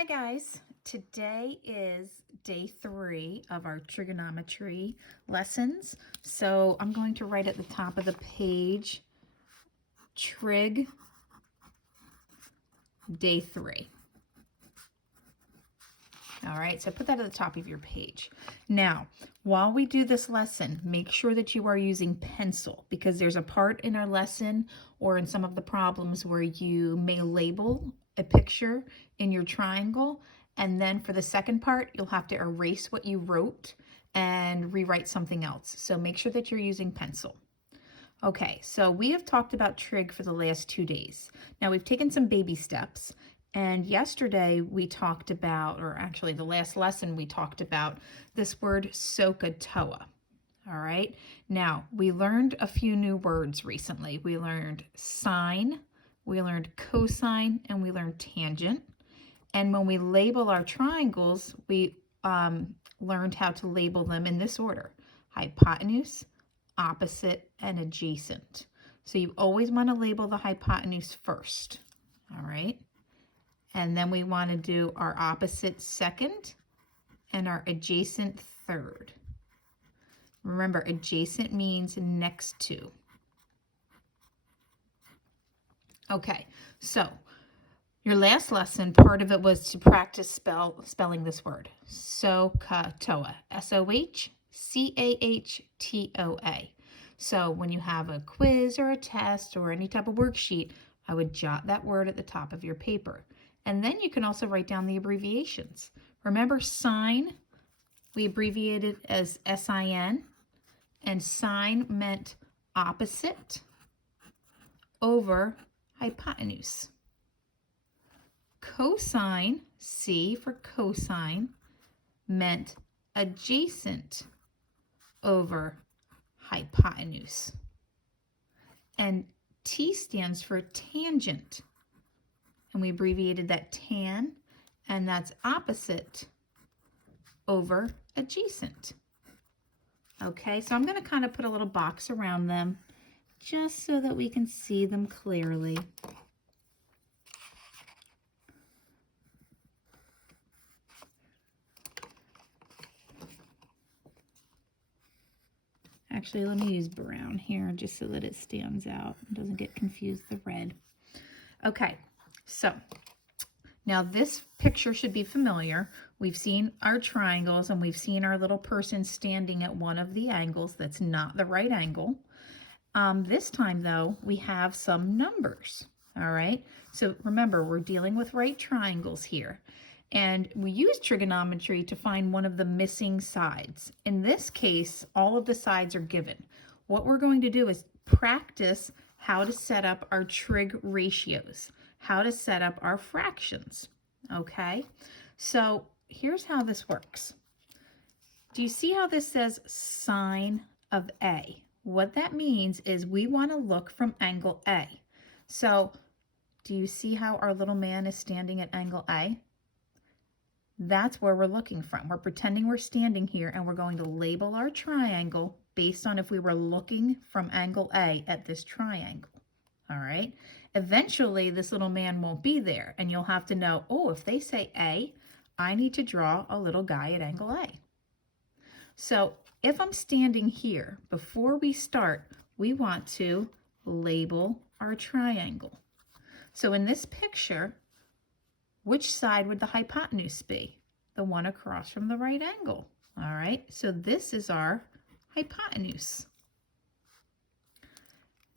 Hi guys, today is day 3 of our trigonometry lessons. So I'm going to write at the top of the page, Trig, day 3. All right, so put that at the top of your page. Now, while we do this lesson, make sure that you are using pencil because there's a part in our lesson or in some of the problems where you may label a picture in your triangle, and then for the second part, you'll have to erase what you wrote and rewrite something else. So make sure that you're using pencil. Okay, so we have talked about trig for the last 2 days. Now we've taken some baby steps, and yesterday we talked about, or actually the last lesson we talked about this word SOHCAHTOA. All right, now we learned a few new words recently. We learned sine, we learned cosine, and we learned tangent. And when we label our triangles, we learned how to label them in this order: hypotenuse, opposite, and adjacent. So you always want to label the hypotenuse first, all right? And then we want to do our opposite second and our adjacent third. Remember, adjacent means next to. Okay, so your last lesson, part of it was to practice spelling this word, SOHCAHTOA, S-O-H-C-A-H-T-O-A. So when you have a quiz or a test or any type of worksheet, I would jot that word at the top of your paper. And then you can also write down the abbreviations. Remember sine, we abbreviated as S-I-N, and sine meant opposite over hypotenuse. Cosine, C for cosine, meant adjacent over hypotenuse. And T stands for tangent. And we abbreviated that tan, and that's opposite over adjacent. Okay, so I'm going to kind of put a little box around them just so that we can see them clearly. Actually, let me use brown here just so that it stands out and doesn't get confused with the red. Okay, so now this picture should be familiar. We've seen our triangles and we've seen our little person standing at one of the angles that's not the right angle. This time though, we have some numbers, all right? So remember, we're dealing with right triangles here. And we use trigonometry to find one of the missing sides. In this case, all of the sides are given. What we're going to do is practice how to set up our trig ratios, how to set up our fractions, okay? So here's how this works. Do you see how this says sine of A? What that means is we want to look from angle A. So do you see how our little man is standing at angle A? That's where we're looking from. We're pretending we're standing here and we're going to label our triangle based on if we were looking from angle A at this triangle. All right. Eventually, this little man won't be there and you'll have to know, oh, if they say A, I need to draw a little guy at angle A. So if I'm standing here, before we start, we want to label our triangle. So in this picture, which side would the hypotenuse be? The one across from the right angle. All right, so this is our hypotenuse.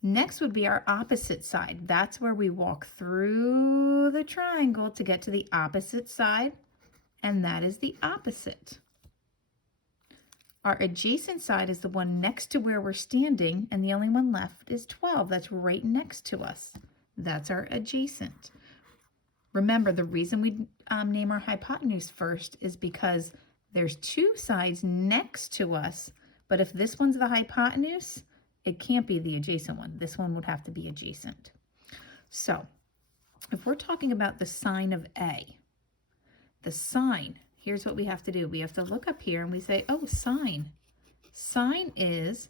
Next would be our opposite side. That's where we walk through the triangle to get to the opposite side, and that is the opposite. Our adjacent side is the one next to where we're standing, and the only one left is 12. That's right next to us. That's our adjacent. Remember, the reason we name our hypotenuse first is because there's two sides next to us, but if this one's the hypotenuse, it can't be the adjacent one. This one would have to be adjacent. So if we're talking about the sine of A, the sine, here's what we have to do. We have to look up here and we say, oh, sine. Sine is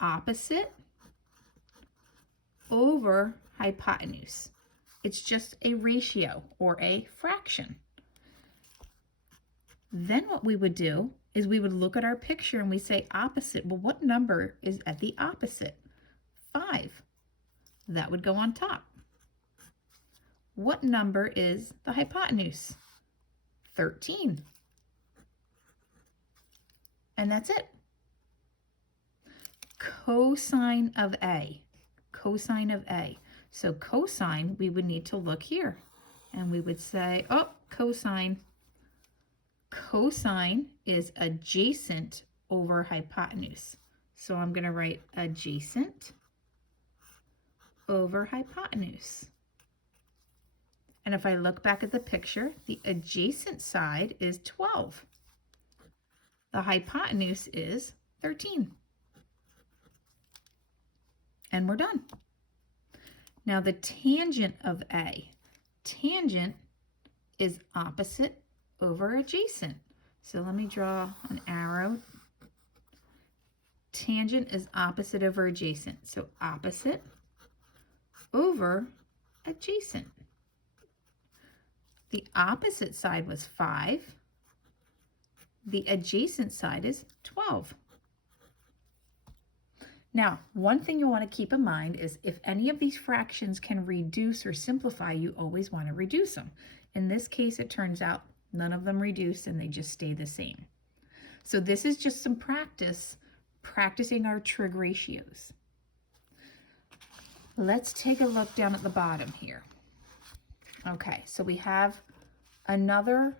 opposite over hypotenuse. It's just a ratio or a fraction. Then what we would do is we would look at our picture and we say opposite. Well, what number is at the opposite? 5. That would go on top. What number is the hypotenuse? 13. And that's it. Cosine of A. Cosine of A. So cosine, we would need to look here. And we would say, oh, cosine. Cosine is adjacent over hypotenuse. So I'm going to write adjacent over hypotenuse. And if I look back at the picture, the adjacent side is 12. The hypotenuse is 13. And we're done. Now the tangent of A. Tangent is opposite over adjacent. So let me draw an arrow. Tangent is opposite over adjacent. So opposite over adjacent. The opposite side was 5. The adjacent side is 12. Now, one thing you want to keep in mind is if any of these fractions can reduce or simplify, you always want to reduce them. In this case, it turns out none of them reduce and they just stay the same. So this is just some practicing our trig ratios. Let's take a look down at the bottom here. Okay, so we have another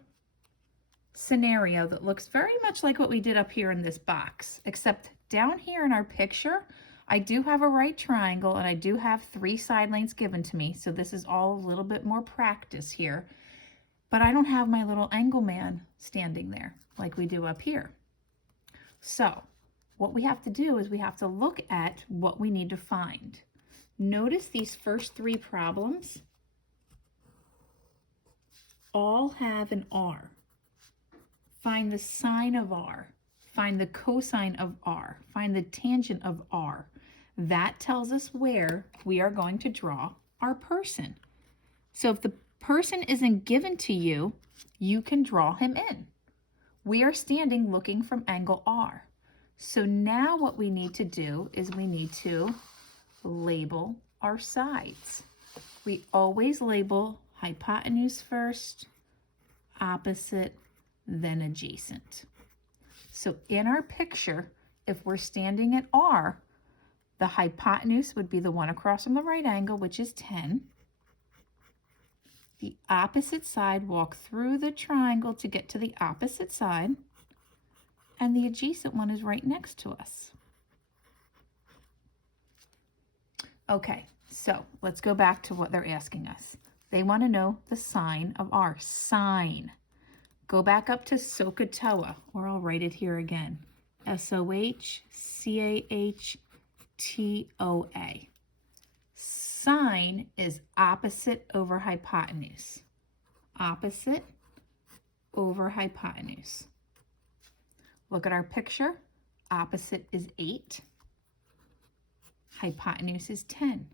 scenario that looks very much like what we did up here in this box, except down here in our picture, I do have a right triangle and I do have 3 side lengths given to me. So this is all a little bit more practice here, but I don't have my little angle man standing there like we do up here. So what we have to do is we have to look at what we need to find. Notice these first 3 problems all have an R. Find the sine of R. Find the cosine of R. Find the tangent of R. That tells us where we are going to draw our person. So if the person isn't given to you, you can draw him in. We are standing looking from angle R. So now what we need to do is we need to label our sides. We always label hypotenuse first, opposite, then adjacent. So in our picture, if we're standing at R, the hypotenuse would be the one across from the right angle, which is 10. The opposite side, walk through the triangle to get to the opposite side, and the adjacent one is right next to us. Okay, so let's go back to what they're asking us. They want to know the sine of R. Sine. Go back up to SOHCAHTOA, or I'll write it here again. SOHCAHTOA. Sine is opposite over hypotenuse. Opposite over hypotenuse. Look at our picture. Opposite is 8. Hypotenuse is 10.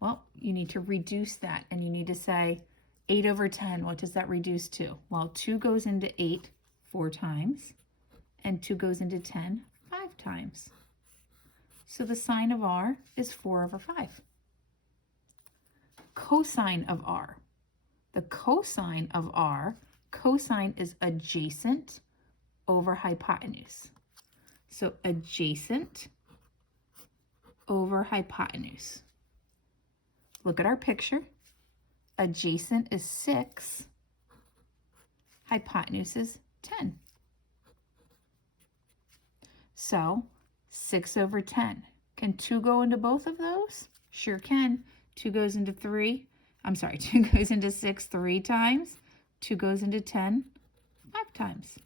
Well, you need to reduce that, and you need to say 8 over 10, what does that reduce to? Well, 2 goes into 8 4 times, and 2 goes into 10 5 times. So the sine of R is 4 over 5. Cosine of R. The cosine of R, cosine is adjacent over hypotenuse. So adjacent over hypotenuse. Look at our picture. Adjacent is 6. Hypotenuse is 10. So 6 over 10. Can 2 go into both of those? Sure can. 2 goes into 3. I'm sorry, 2 goes into 6 3 times. 2 goes into 10 5 times.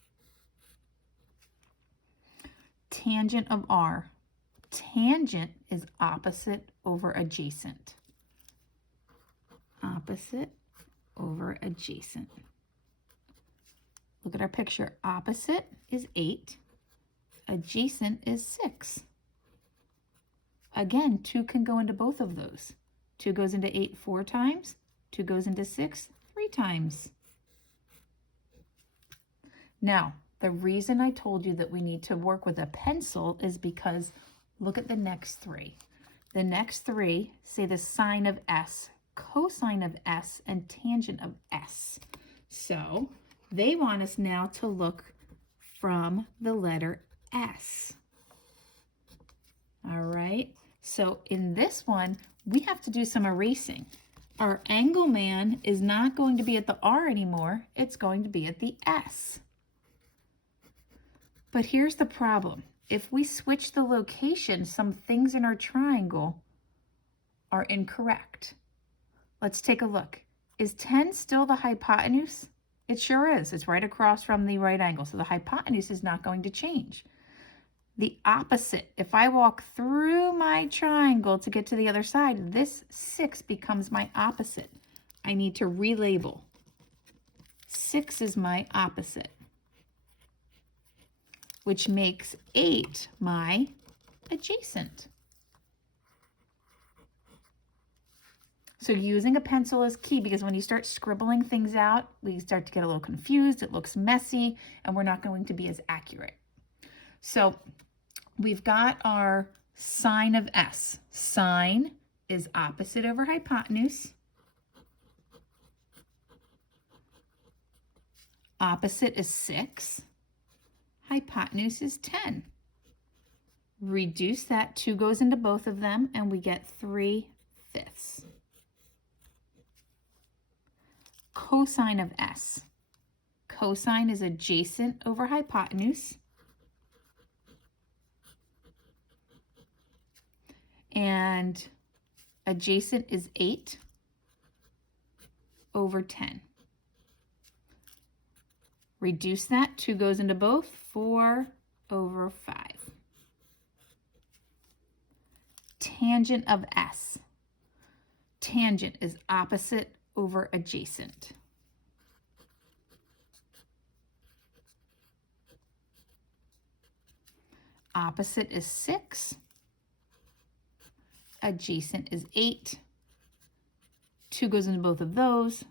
Tangent of R. Tangent is opposite over adjacent. Opposite over adjacent. Look at our picture. Opposite is 8. Adjacent is 6. Again, 2 can go into both of those. 2 goes into 8 4 times. 2 goes into 6 3 times. Now, the reason I told you that we need to work with a pencil is because look at the next three. The next three say the sine of S, cosine of S, and tangent of S. So they want us now to look from the letter S. All right, so in this one, we have to do some erasing. Our angle man is not going to be at the R anymore. It's going to be at the S. But here's the problem. If we switch the location, some things in our triangle are incorrect. Let's take a look. Is 10 still the hypotenuse? It sure is. It's right across from the right angle. So the hypotenuse is not going to change. The opposite, if I walk through my triangle to get to the other side, this 6 becomes my opposite. I need to relabel. 6 is my opposite, which makes 8 my adjacent. So using a pencil is key, because when you start scribbling things out, we start to get a little confused, it looks messy, and we're not going to be as accurate. So we've got our sine of S. Sine is opposite over hypotenuse. Opposite is 6. Hypotenuse is 10. Reduce that, 2 goes into both of them, and we get 3/5. Cosine of S. Cosine is adjacent over hypotenuse. And adjacent is 8 over 10. Reduce that, 2 goes into both, 4 over 5. Tangent of S. Tangent is opposite over adjacent. Opposite is 6. Adjacent is 8. 2 goes into both of those,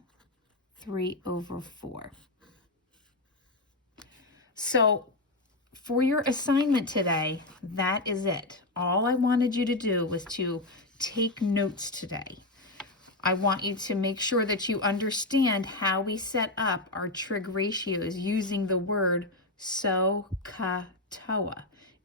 3 over 4. So for your assignment today, that is it. All I wanted you to do was to take notes today. I want you to make sure that you understand how we set up our trig ratios using the word SOHCAHTOA.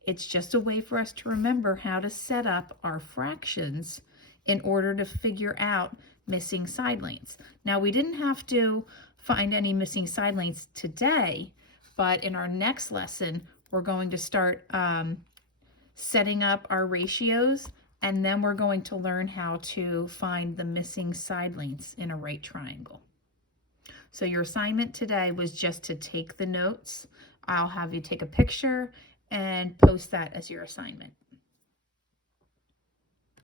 It's just a way for us to remember how to set up our fractions in order to figure out missing side lengths. Now, we didn't have to find any missing side lengths today, but in our next lesson, we're going to start setting up our ratios, and then we're going to learn how to find the missing side lengths in a right triangle. So your assignment today was just to take the notes. I'll have you take a picture and post that as your assignment.